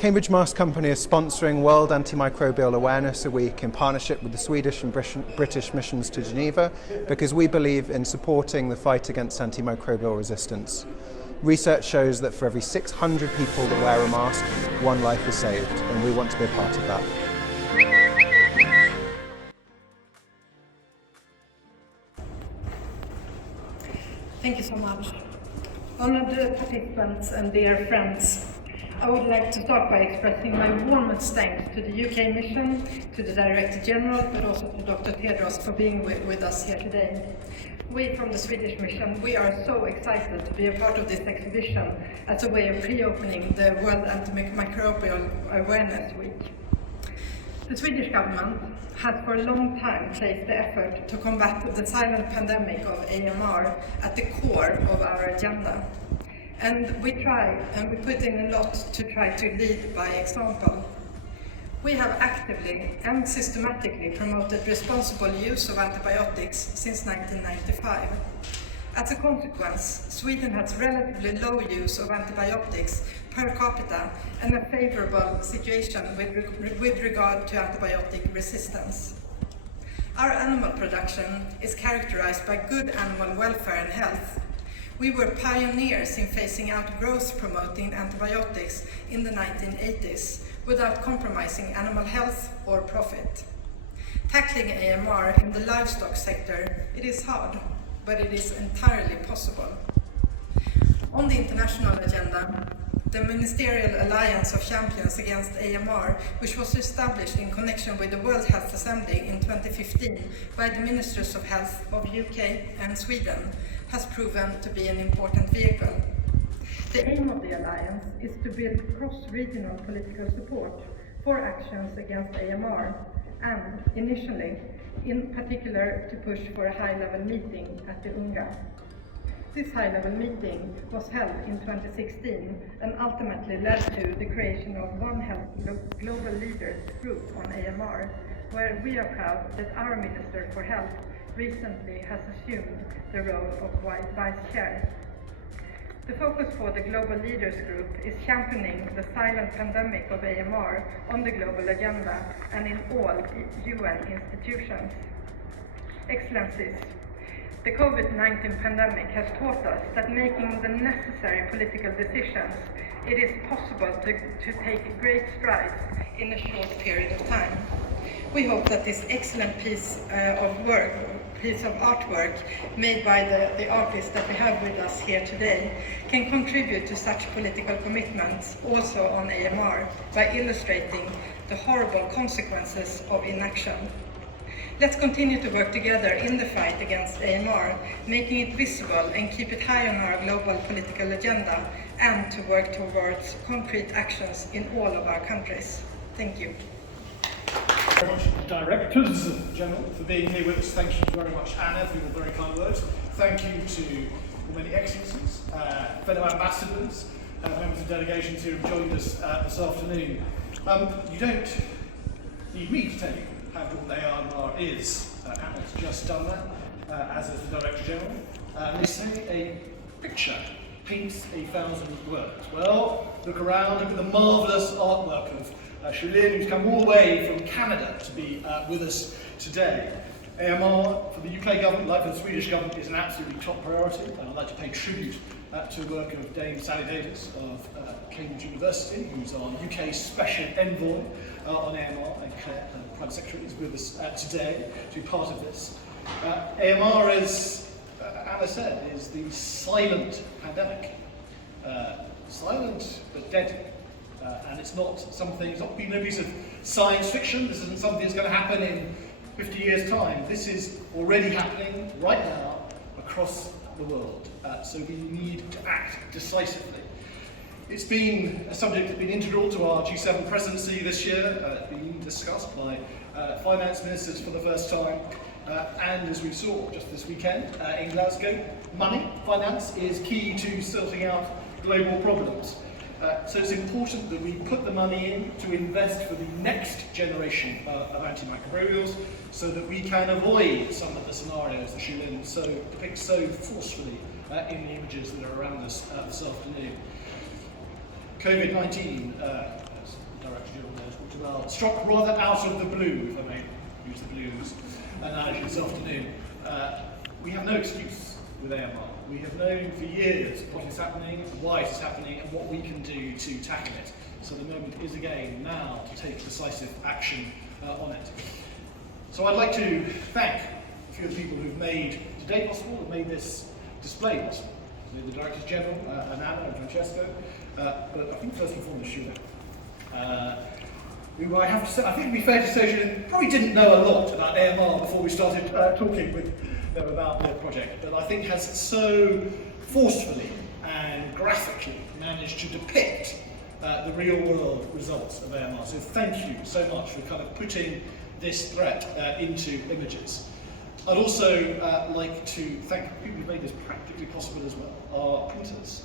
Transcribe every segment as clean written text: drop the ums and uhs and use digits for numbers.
Cambridge Mast Company is sponsoring World Antimicrobial Awareness Week in partnership with the Swedish and British missions to Geneva because we believe in supporting the fight against antimicrobial resistance. Research shows that for every 600 people that wear a mask, one life is saved, and we want to be a part of that. Thank you so much. Honored participants and dear friends, I would like to start by expressing my warmest thanks to the UK mission, to the Director General, but also to Dr. Tedros for being with us here today. We from the Swedish mission, we are so excited to be a part of this exhibition as a way of pre-opening the World Antimicrobial Awareness Week. The Swedish government has for a long time placed the effort to combat the silent pandemic of AMR at the core of our agenda. And we try, and we put in a lot to try to lead by example. We have actively and systematically promoted responsible use of antibiotics since 1995. As a consequence, Sweden has relatively low use of antibiotics per capita and a favorable situation with regard to antibiotic resistance. Our animal production is characterized by good animal welfare and health. We were pioneers in phasing out growth-promoting antibiotics in the 1980s without compromising animal health or profit. Tackling AMR in the livestock sector, it is hard, but it is entirely possible. On the international agenda, the Ministerial Alliance of Champions Against AMR, which was established in connection with the World Health Assembly in 2015 by the Ministers of Health of UK and Sweden, has proven to be an important vehicle. The aim of the alliance is to build cross-regional political support for actions against AMR and, initially, in particular, to push for a high-level meeting at the UNGA. This high-level meeting was held in 2016 and ultimately led to the creation of One Health Global Leaders Group on AMR, where we are proud that our Minister for Health recently has assumed the role of Vice Chair. The focus for the Global Leaders Group is championing the silent pandemic of AMR on the global agenda and in all UN institutions. Excellencies, the COVID-19 pandemic has taught us that making the necessary political decisions, it is possible to take great strides in a short period of time. We hope that this excellent piece of artwork made by the artists that we have with us here today can contribute to such political commitments also on AMR by illustrating the horrible consequences of inaction. Let's continue to work together in the fight against AMR, making it visible and keep it high on our global political agenda, and to work towards concrete actions in all of our countries. Thank you. Very much, Directors General, for being here with us. Thank you very much, Anna, for your very kind words. Thank you to the many excellencies, fellow ambassadors, members of delegations who have joined us this afternoon. You don't need me to tell you how important AMR is. Anna's just done that, as is the Director General. They say a picture paints 1,000 words. Well, look around, look at the marvellous artwork of Shirley, who's come all the way from Canada to be with us today. AMR for the UK government, like for the Swedish government, is an absolutely top priority, and I'd like to pay tribute to the work of Dame Sally Davis of Cambridge University, who's our UK Special Envoy on AMR, and Claire, Prime Secretary, is with us today to be part of this. AMR is, Anna said, is the silent pandemic. Silent but deadly. And it's not something, it's not been a piece of science fiction. This isn't something that's going to happen in 50 years' time. This is already happening right now across the world. So we need to act decisively. It's been a subject that's been integral to our G7 presidency this year. It's been discussed by finance ministers for the first time. And as we saw just this weekend in Glasgow, money, finance, is key to sorting out global problems. So it's important that we put the money in to invest for the next generation of antimicrobials so that we can avoid some of the scenarios that Shulin depicts so forcefully in the images that are around us this afternoon. COVID-19, as Director General there, talked about, struck rather out of the blue, if I may use the blues analogy this afternoon. We have no excuse with AMR. We have known for years what is happening, why it is happening, and what we can do to tackle it. So the moment is again now to take decisive action on it. So I'd like to thank a few of the people who've made today possible, who've made this display possible. The Directors General, Anna and Francesco, but I think first and foremost, Shula. Who I have to say, I think it'd be fair to say she probably didn't know a lot about AMR before we started talking with them about their project, but I think has so forcefully and graphically managed to depict the real world results of AMR. So thank you so much for kind of putting this threat into images. I'd also like to thank people who made this practically possible as well. Our printers,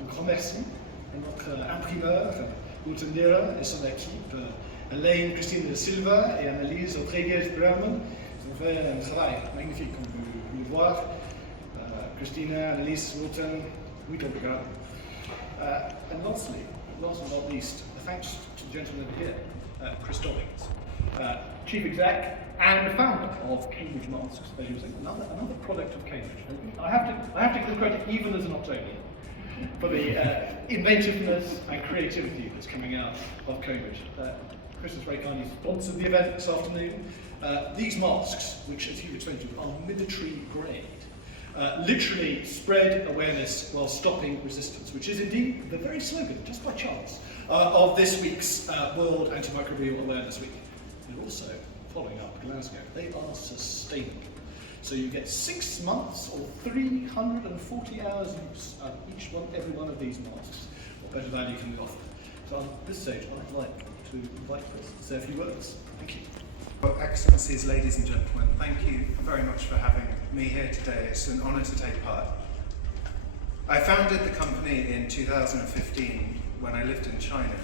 nous remercions notre imprimeur, Gutenberg et son équipe, Elaine, Christine de Silva et Annalise Rodriguez-Berman. Ils ont fait un travail magnifique, comme vous pouvez le voir. Christina, Annalise, Wilton, muito obrigado. And lastly, last but not least, thanks to the gentleman over here, Chris Dobbing, Chief Exec and founder of Cambridge Masks, as you were saying, another product of Cambridge. I have to give credit even as an Octavian for the inventiveness and creativity that's coming out of Cambridge. Chris has very kindly sponsored the event this afternoon. These masks, which as you explained to you, are military grade, literally spread awareness while stopping resistance, which is indeed the very slogan, just by chance, of this week's World Antimicrobial Awareness Week. And also, following up Glasgow, they are sustainable. So you get 6 months or 340 hours use of every one of these masks. What better value can we offer? So at this stage, I'd like to invite Chris to say a few words. Thank you. Well, Excellencies, ladies and gentlemen, thank you very much for having me here today. It's an honour to take part. I founded the company in 2015 when I lived in China.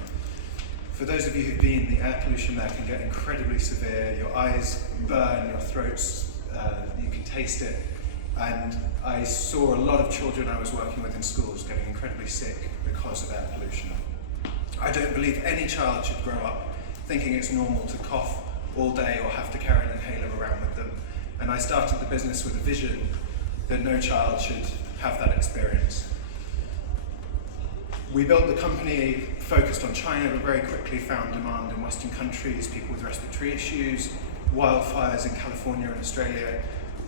For those of you who've been, the air pollution there can get incredibly severe. Your eyes burn, your throats, you can taste it. And I saw a lot of children I was working with in schools getting incredibly sick because of air pollution. I don't believe any child should grow up thinking it's normal to cough all day or have to carry an inhaler around with them. And I started the business with a vision that no child should have that experience. We built the company focused on China, but very quickly found demand in Western countries, people with respiratory issues, wildfires in California and Australia,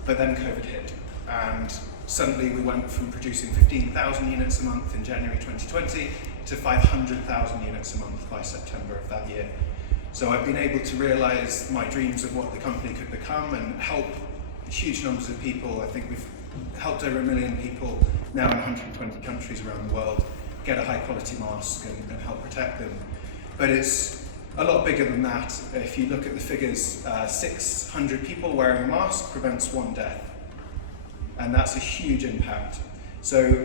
but then COVID hit. And suddenly we went from producing 15,000 units a month in January 2020 to 500,000 units a month by September of that year. So I've been able to realize my dreams of what the company could become and help huge numbers of people. I think we've helped over 1 million people now in 120 countries around the world get a high quality mask and help protect them. But it's a lot bigger than that. If you look at the figures, 600 people wearing a mask prevents 1 death. And that's a huge impact. So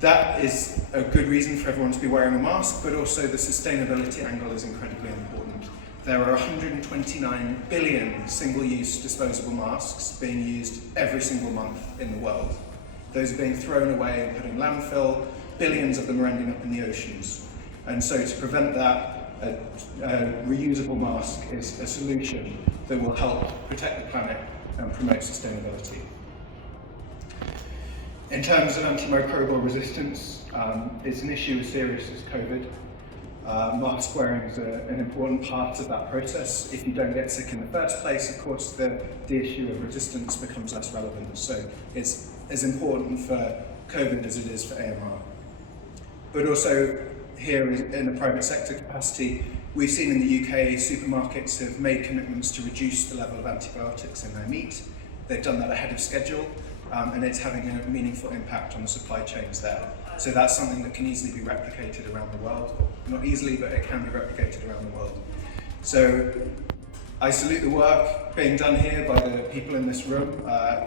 that is a good reason for everyone to be wearing a mask, but also the sustainability angle is incredibly important. There are 129 billion single-use disposable masks being used every single month in the world. Those are being thrown away and put in landfill. Billions of them are ending up in the oceans. And so to prevent that, a reusable mask is a solution that will help protect the planet and promote sustainability. In terms of antimicrobial resistance, it's an issue as serious as COVID. Mask wearing is an important part of that process. If you don't get sick in the first place, of course, the issue of resistance becomes less relevant. So it's as important for COVID as it is for AMR. But also here in the private sector capacity, we've seen in the UK supermarkets have made commitments to reduce the level of antibiotics in their meat. They've done that ahead of schedule. And it's having a meaningful impact on the supply chains there. So that's something that can easily be replicated around the world, or not easily, but it can be replicated around the world. So I salute the work being done here by the people in this room.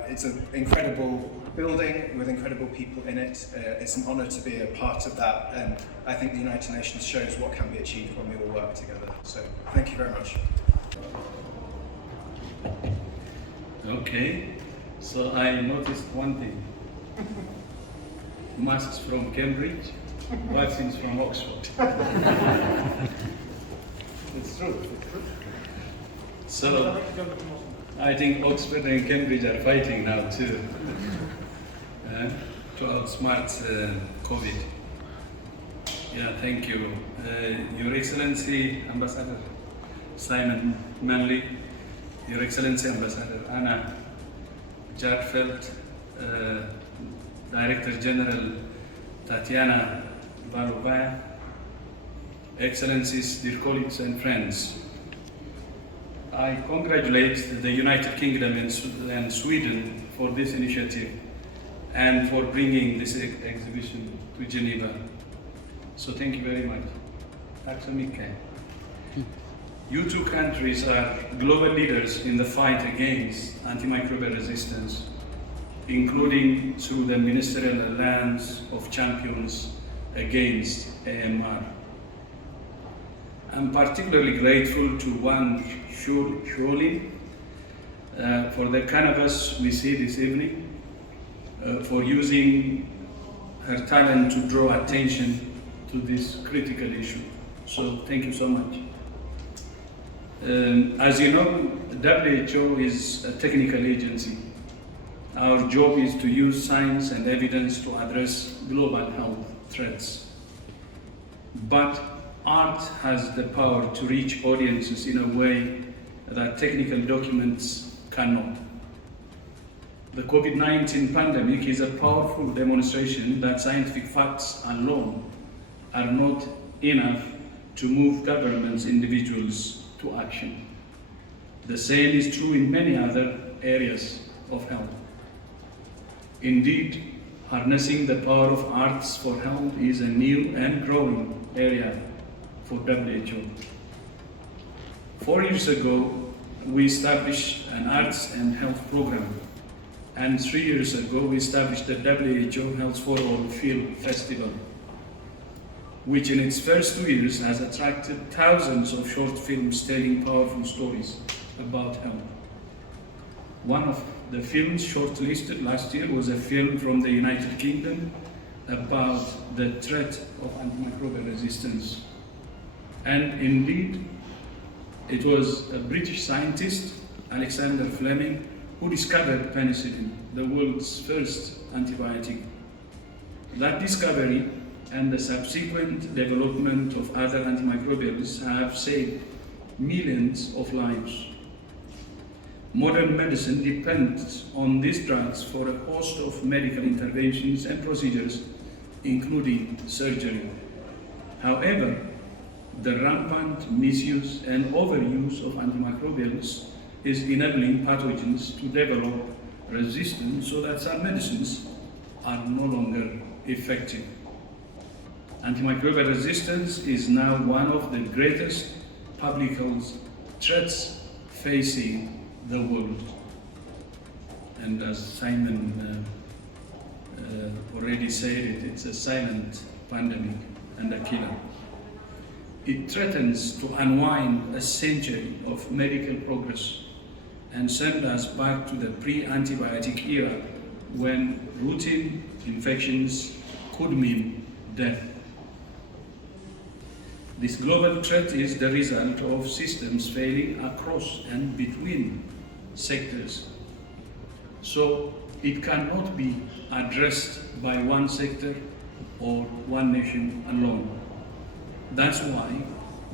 It's an incredible building with incredible people in it. It's an honour to be a part of that, and I think the United Nations shows what can be achieved when we all work together. So thank you very much. Okay. So I noticed one thing. Masks from Cambridge, vaccines from Oxford. true. So I think Oxford and Cambridge are fighting now too to outsmart COVID. Yeah, thank you. Your Excellency Ambassador Simon Manley, Your Excellency Ambassador Anna Jarfeld, Director General Tatiana Barovaya, Excellencies, dear colleagues and friends, I congratulate the United Kingdom and Sweden for this initiative and for bringing this exhibition to Geneva. So thank you very much. Tack så mycket. You two countries are global leaders in the fight against antimicrobial resistance, including through the Ministerial Alliance of Champions Against AMR. I'm particularly grateful to Wang Shuoli for the canvas we see this evening, for using her talent to draw attention to this critical issue. So thank you so much. As you know, WHO is a technical agency. Our job is to use science and evidence to address global health threats. But art has the power to reach audiences in a way that technical documents cannot. The COVID-19 pandemic is a powerful demonstration that scientific facts alone are not enough to move governments, individuals to action. The same is true in many other areas of health. Indeed, harnessing the power of arts for health is a new and growing area for WHO. 4 years ago, we established an arts and health program, and 3 years ago, we established the WHO Health for All Film Festival, which in its first 2 years has attracted thousands of short films telling powerful stories about health. One of the films shortlisted last year was a film from the United Kingdom about the threat of antimicrobial resistance. And indeed, it was a British scientist, Alexander Fleming, who discovered penicillin, the world's first antibiotic. That discovery and the subsequent development of other antimicrobials have saved millions of lives. Modern medicine depends on these drugs for a host of medical interventions and procedures, including surgery. However, the rampant misuse and overuse of antimicrobials is enabling pathogens to develop resistance so that some medicines are no longer effective. Antimicrobial resistance is now one of the greatest public health threats facing the world. And as Simon already said it's a silent pandemic and a killer. It threatens to unwind a century of medical progress and send us back to the pre-antibiotic era when routine infections could mean death. This global threat is the result of systems failing across and between sectors. So it cannot be addressed by one sector or one nation alone. That's why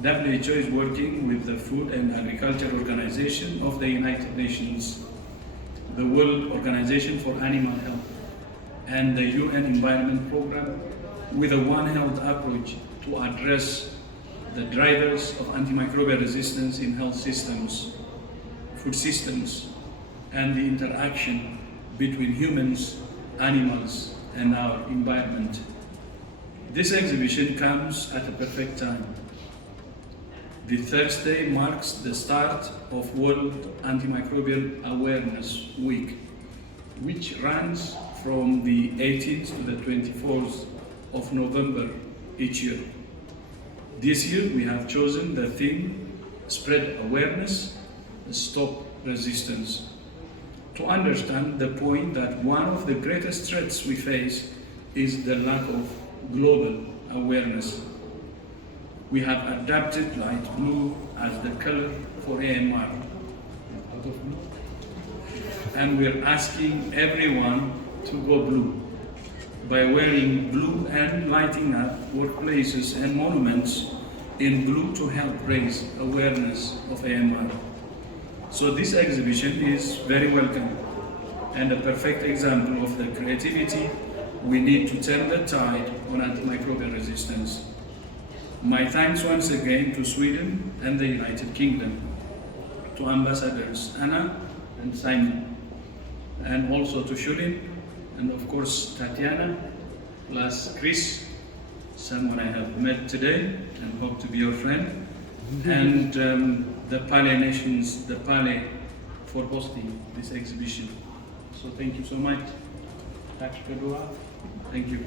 WHO is working with the Food and Agriculture Organization of the United Nations, the World Organization for Animal Health, and the UN Environment Programme with a One Health approach to address the drivers of antimicrobial resistance in health systems, food systems, and the interaction between humans, animals, and our environment. This exhibition comes at a perfect time. The Thursday marks the start of World Antimicrobial Awareness Week, which runs from the 18th to the 24th of November each year. This year we have chosen the theme, Spread Awareness, Stop Resistance, to understand the point that one of the greatest threats we face is the lack of global awareness. we have adapted light blue as the color for AMR. And we're asking everyone to go blue by wearing blue and lighting up workplaces and monuments in blue to help raise awareness of AMR. So this exhibition is very welcome and a perfect example of the creativity we need to turn the tide on antimicrobial resistance. My thanks once again to Sweden and the United Kingdom, to Ambassadors Anna and Simon, and also to Shulin, and of course Tatiana, plus Chris, someone I have met today and hope to be your friend, and the Pale Nations, the Pale, for hosting this exhibition. So thank you so much. Thank you.